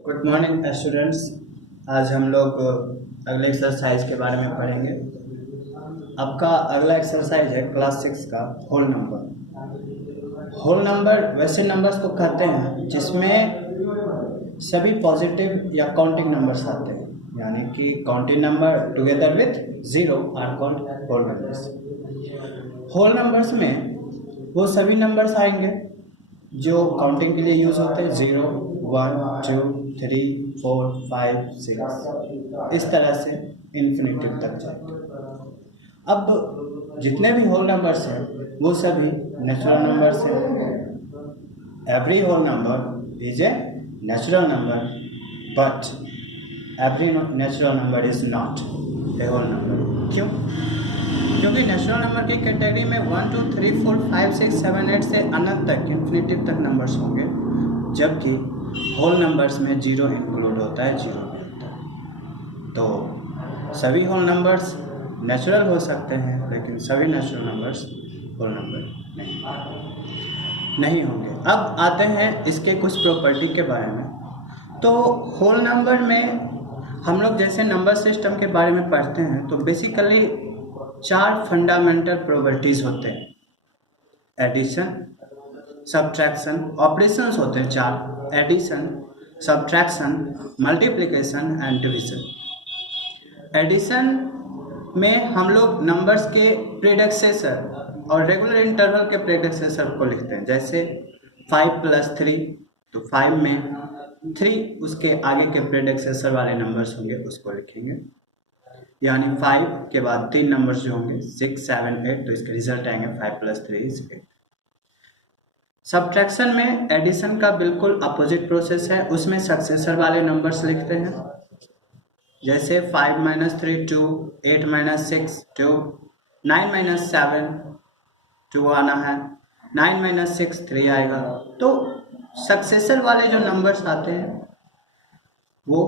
Good morning students. आज हम लोग अगले एक्सरसाइज के बारे में पढ़ेंगे। आपका अगला एक्सरसाइज है क्लास 6 का होल नंबर। होल नंबर वैसे नंबर्स को कहते हैं जिसमें सभी पॉजिटिव या काउंटिंग नंबर्स आते हैं, यानी कि counting number together with zero are called whole numbers. Whole numbers में वो सभी नंबर्स आएंगे जो काउंटिंग के लिए यूज होते हैं, 0, 1, 2, 3, 4, 5, 6, इस तरह से इन्फिनिटिव तक जाएंगे। अब जितने भी होल नंबर्स हैं वो सभी नेचुरल नंबर्स हैं। Every whole number is a natural number, but every natural number is not a whole number. क्यों? क्योंकि नेचुरल नंबर की कैटेगरी में 1, 2, 3, 4, 5, 6, 7, 8 से अनंत तक इन्फिनिटिव तक नंबर्स होंगे, जबकि होल नंबर्स में जीरो इंक्लूड होता है, जीरो भी होता है। तो सभी होल नंबर्स नेचुरल हो सकते हैं, लेकिन सभी नेचुरल नंबर्स होल नंबर नहीं होंगे। अब आते हैं इसके कुछ प्रॉपर्टी के बारे में। तो होल नंबर में हम लोग जैसे नंबर सिस्टम के बारे में पढ़ते हैं तो बेसिकली 4 फंडामेंटल प्रॉपर्टीज होते हैं। एडिशन, सब्ट्रैक्शन, ऑपरेशंस होते हैं 4: addition, subtraction, multiplication and division. Addition में हम लोग नंबर्स के प्रेडिक्सेसर और रेगुलर इंटरवल के प्रेडिक्सेसर को लिखते हैं। जैसे 5 + 3, तो 5 में 3 उसके आगे के प्रेडिक्सेसर वाले नंबर्स होंगे, उसको लिखेंगे। यानी 5 के बाद 3 नंबर्स जो होंगे 6, 7, 8, तो इसके रिजल्ट आएंगे 5 + 3 = 8। सब्ट्रैक्शन में एडिशन का बिल्कुल अपोजिट प्रोसेस है, उसमें सक्सेसर वाले नंबर्स लिखते हैं। जैसे 5 - 3 2, 8 - 6 2, 9 - 7 2 आना है, 9 - 6 3 आएगा। तो सक्सेसर वाले जो नंबर्स आते हैं वो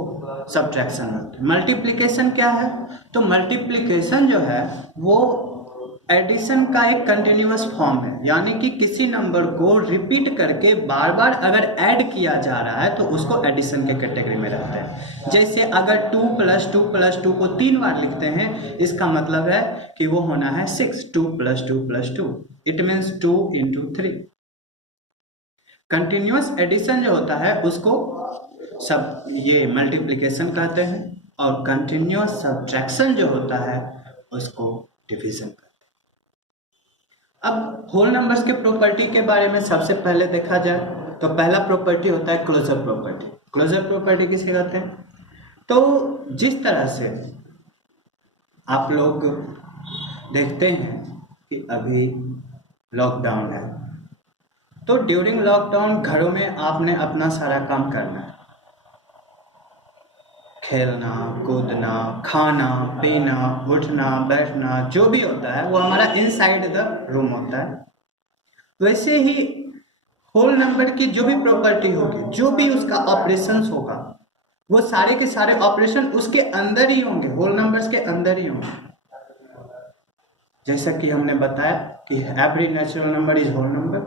सब्ट्रैक्शन होता है। मल्टीप्लिकेशन क्या है? तो मल्टीप्लिकेशन जो है वो एडिशन का एक कंटिन्यूअस फॉर्म है, यानी कि किसी नंबर को रिपीट करके बार बार अगर ऐड किया जा रहा है तो उसको एडिशन के कैटेगरी में रहता है। जैसे अगर 2 + 2 + 2 को 3 बार लिखते हैं, इसका मतलब है कि वो होना है 6। 2 + 2 + 2, इट मीन्स 2 × 3। कंटिन्यूअस एडिशन जो होता है उसको सब ये मल्टीप्लिकेशन कहते हैं, और कंटिन्यूअस सब्ट्रैक्शन जो होता है उसको डिवीजन कहते हैं। अब होल नंबर्स के प्रॉपर्टी के बारे में सबसे पहले देखा जाए तो पहला प्रॉपर्टी होता है क्लोजर प्रॉपर्टी। क्लोजर प्रॉपर्टी किसे कहते हैं? तो जिस तरह से आप लोग देखते हैं कि अभी लॉकडाउन है, तो ड्यूरिंग लॉकडाउन घरों में आपने अपना सारा काम करना है, खेलना, कूदना, खाना, पीना, उठना, बैठना, जो भी होता है वो हमारा इनसाइड द रूम होता है। वैसे ही होल नंबर की जो भी प्रॉपर्टी होगी, जो भी उसका ऑपरेशंस होगा, वो सारे के सारे ऑपरेशन उसके अंदर ही होंगे, होल नंबर्स के अंदर ही होंगे। जैसा कि हमने बताया कि every natural number is whole number.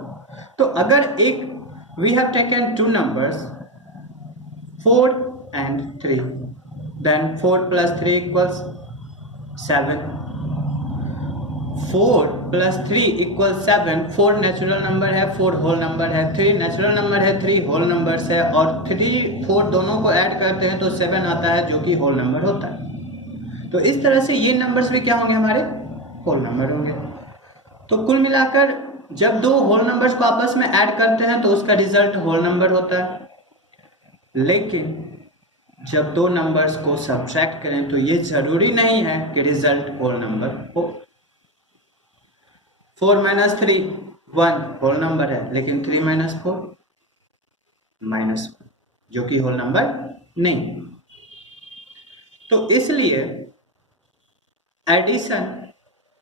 तो अगर एक we have taken 2 numbers 4 and 3, then 4 + 3 = 7। 4 + 3 = 7। 4 natural number है, 4 होल नंबर है, 3 नेचुरल नंबर है, 3 होल नंबर्स है, और 3 4 दोनों को ऐड करते हैं तो 7 आता है, जो कि होल नंबर होता है। तो इस तरह से ये नंबर्स भी क्या होंगे? हमारे होल नंबर होंगे। तो कुल मिलाकर जब 2 होल नंबर्स को आपस में ऐड करते हैं तो उसका रिजल्ट होल नंबर होता है। लेकिन जब 2 नंबर्स को सब्ट्रैक्ट करें तो ये जरूरी नहीं है कि रिजल्ट होल नंबर हो। 4 - 3 1 होल नंबर है, लेकिन 3 - 4 -1, जो कि होल नंबर नहीं। तो इसलिए एडिशन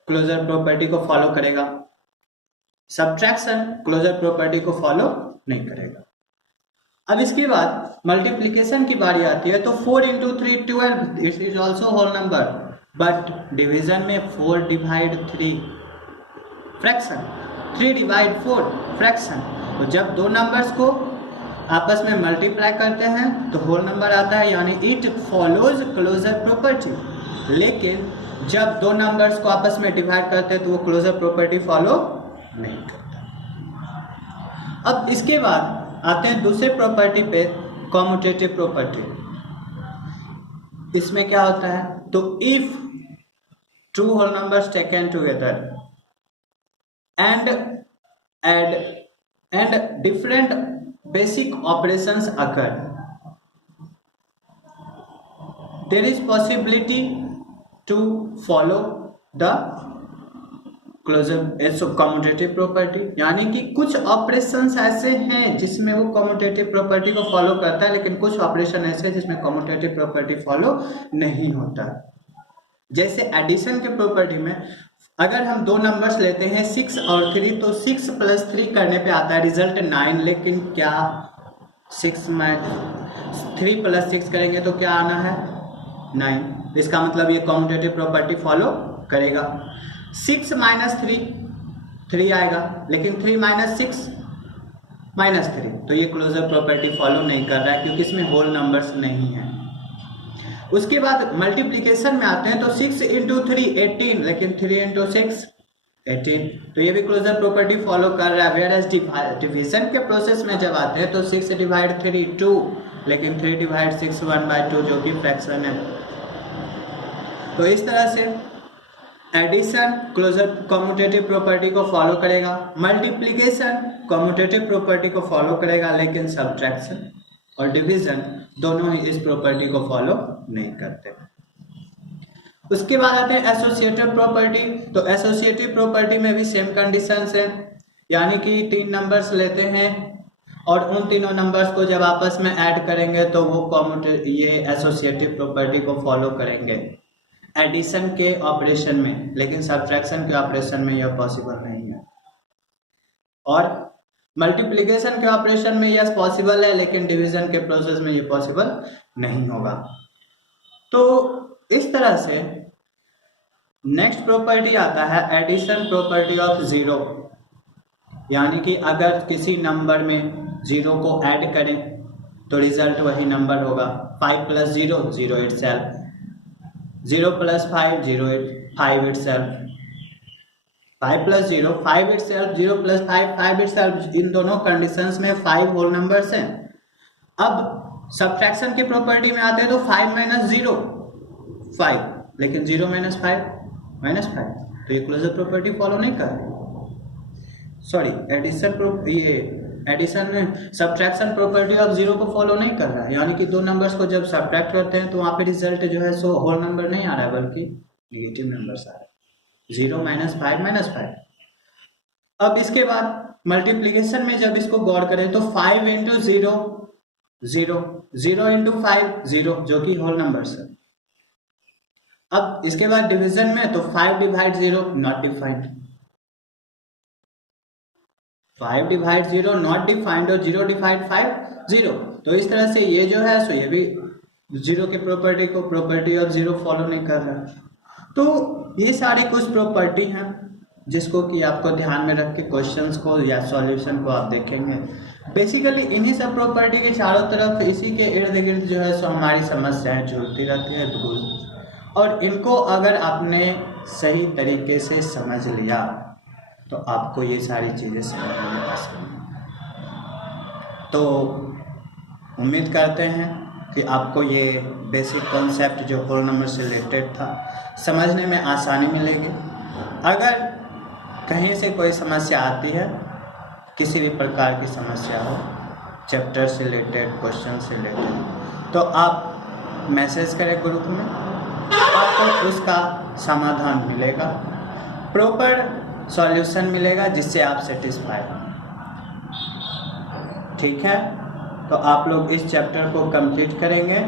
क्लोजर प्रॉपर्टी को फॉलो करेगा, सब्ट्रैक्शन क्लोजर प्रॉपर्टी को फॉलो नहीं करेगा। अब इसके बाद मल्टीप्लिकेशन की बारी आती है। तो 4 × 3 12, it is also whole number, but division में 4 / 3 फ्रैक्शन, 3 / 4 फ्रैक्शन। तो जब 2 नंबर्स को आपस में मल्टीप्लाई करते हैं तो होल नंबर आता है, यानी इट फॉलोज क्लोजर प्रॉपर्टी। लेकिन जब दो नंबर्स को आपस में डिवाइड करते हैं तो वो क्लोजर प्रॉपर्टी फॉलो नहीं करता। अब इसके बाद आते हैं दूसरे प्रॉपर्टी पे, कॉम्यूटेटिव प्रॉपर्टी। इसमें क्या होता है, तो if two whole numbers taken together and different basic operations occur, there is possibility to follow the closure commutative property। यानी कि कुछ ऑपरेशंस ऐसे हैं जिसमें वो कॉम्यूटेटिव प्रॉपर्टी को फॉलो करता है, लेकिन कुछ ऑपरेशन ऐसे हैं जिसमें कॉम्यूटेटिव प्रॉपर्टी फॉलो नहीं होता। जैसे एडिशन के प्रॉपर्टी में अगर हम दो नंबर्स लेते हैं 6 और 3, तो 6 + 3 करने पे आता है रिजल्ट 9, लेकिन क्या 6 में 3 + 6 करेंगे तो क्या आना है 9। इसका मतलब ये कॉम्यूटेटिव प्रॉपर्टी फॉलो करेगा। 6 - 3 3 आएगा, लेकिन 3 - 6 -3, तो ये क्लोजर प्रॉपर्टी फॉलो नहीं कर रहा है क्योंकि इसमें होल नंबर्स नहीं है। उसके बाद मल्टीप्लिकेशन में आते हैं तो 6 × 3 18, लेकिन 3 × 6 18, तो ये भी क्लोजर प्रॉपर्टी फॉलो कर रहा है। वेयर एज डिवीजन के प्रोसेस में जब आते हैं तो 6 / 3 2, लेकिन 3 / 6 1/2, जो कि फ्रैक्शन है। तो इस तरह से एडिशन क्लोजर कॉम्यूटेटिव प्रॉपर्टी को फॉलो करेगा, मल्टीप्लिकेशन कॉम्यूटेटिव प्रॉपर्टी को फॉलो करेगा, लेकिन सब्ट्रैक्शन और डिवीजन दोनों ही इस प्रॉपर्टी को फॉलो नहीं करते। उसके बाद आते हैं एसोसिएटिव प्रॉपर्टी। तो एसोसिएटिव प्रॉपर्टी में भी सेम कंडीशंस हैं, यानी कि 3 नंबर्स लेते हैं और उन तीनों नंबर्स को जब आपस में ऐड करेंगे तो वो ये एसोसिएटिव प्रॉपर्टी को फॉलो करेंगे एडिशन के ऑपरेशन में, लेकिन सब्ट्रैक्शन के ऑपरेशन में यह पॉसिबल नहीं है। और मल्टीप्लिकेशन के ऑपरेशन में यह पॉसिबल है, लेकिन डिवीजन के प्रोसेस में यह पॉसिबल नहीं होगा। तो इस तरह से नेक्स्ट प्रॉपर्टी आता है एडिशन प्रॉपर्टी ऑफ 0, यानी कि अगर किसी नंबर में 0 को ऐड करें तो रिजल्ट वही नंबर होगा। 5 + 0 0 itself, 0 + 5 0 5 itself, 5 + 0 5 itself, 0 + 5 5 itself। इन दोनों कंडीशंस में 5 होल नंबर्स हैं। अब सब्ट्रैक्शन की प्रॉपर्टी में आते हैं तो 5 - 0 5, लेकिन 0 - 5 -5, तो ये क्लोजर प्रॉपर्टी फॉलो नहीं कर रही। सॉरी, एडिशन में सब्ट्रैक्शन प्रॉपर्टी ऑफ 0 को फॉलो नहीं कर रहा है, यानी कि दो नंबर्स को जब सब्ट्रैक्ट करते हैं तो वहाँ पे रिजल्ट जो है सो होल नंबर नहीं आ रहा है, बल्कि नेगेटिव नंबर्स आ रहा है, 0 - 5 -5। अब इसके बाद मल्टीप्लिकेशन में जब इसको गौर करें तो 5 × 0 0, 0 × 5 0, जो कि होल नंबर्स है। अब इसके बाद डिवीजन में तो 5 / 0 नॉट डिफाइंड, 5 / 0 नॉट डिफाइंड और 0 / 5 0। तो इस तरह से ये जो है सो ये भी 0 के प्रॉपर्टी ऑफ 0 फॉलो नहीं कर रहा। तो ये सारी कुछ प्रॉपर्टी हैं जिसको कि आपको ध्यान में रख के क्वेश्चंस को या सॉल्यूशन को आप देखेंगे। बेसिकली इन्हीं सब प्रॉपर्टी के चारों तरफ, इसी के इर्द गिर्द जो है सो हमारी समस्याएं झूलती रहती है और इनको अगर आपने सही तरीके से समझ लिया तो आपको ये सारी चीज़ें समझ में आ सकती हैं। तो उम्मीद करते हैं कि आपको ये बेसिक कॉन्सेप्ट जो होल नंबर से रिलेटेड था समझने में आसानी मिलेगी। अगर कहीं से कोई समस्या आती है, किसी भी प्रकार की समस्या हो, चैप्टर से रिलेटेड, क्वेश्चन से रिलेटेड, तो आप मैसेज करें ग्रुप में, आपको उसका समाधान मिलेगा, प्रॉपर सॉल्यूशन मिलेगा जिससे आप सेटिस्फाई हो। ठीक है, तो आप लोग इस चैप्टर को कंप्लीट करेंगे